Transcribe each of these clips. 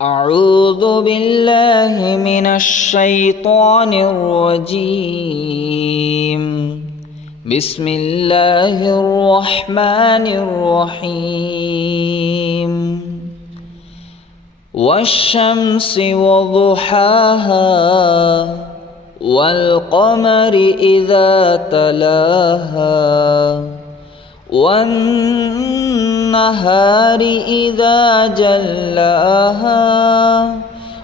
أعوذ بالله من الشيطان الرجيم. بسم الله الرحمن الرحيم. والشمس وضحاها والقمر إذا تلاها والنهار إذا جلاها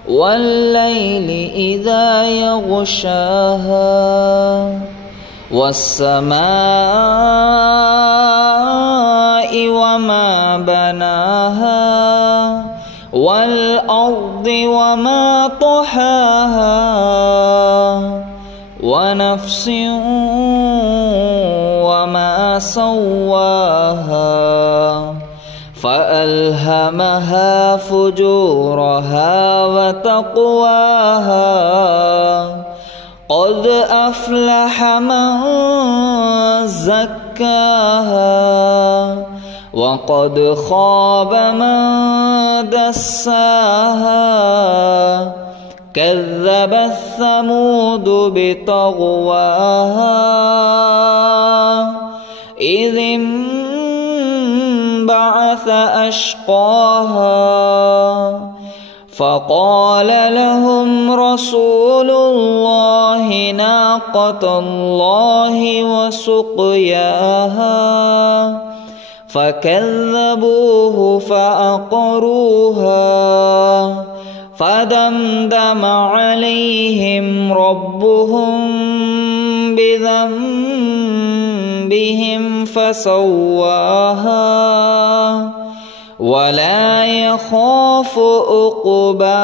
والليل إذا يغشاها والسماء وما بناها والأرض وما طحاها ونفس وما سواها فألهمها فجورها وتقواها قد أفلح من زكاها وقد خاب من دساها كذبت ثمود بطغواها إذ انبعث أشقاها فقال لهم رسول الله ناقة الله وسقياها فكذبوه فعقروها فدمدم عليهم ربهم بذنبهم فسواها ولا يخاف عقباها.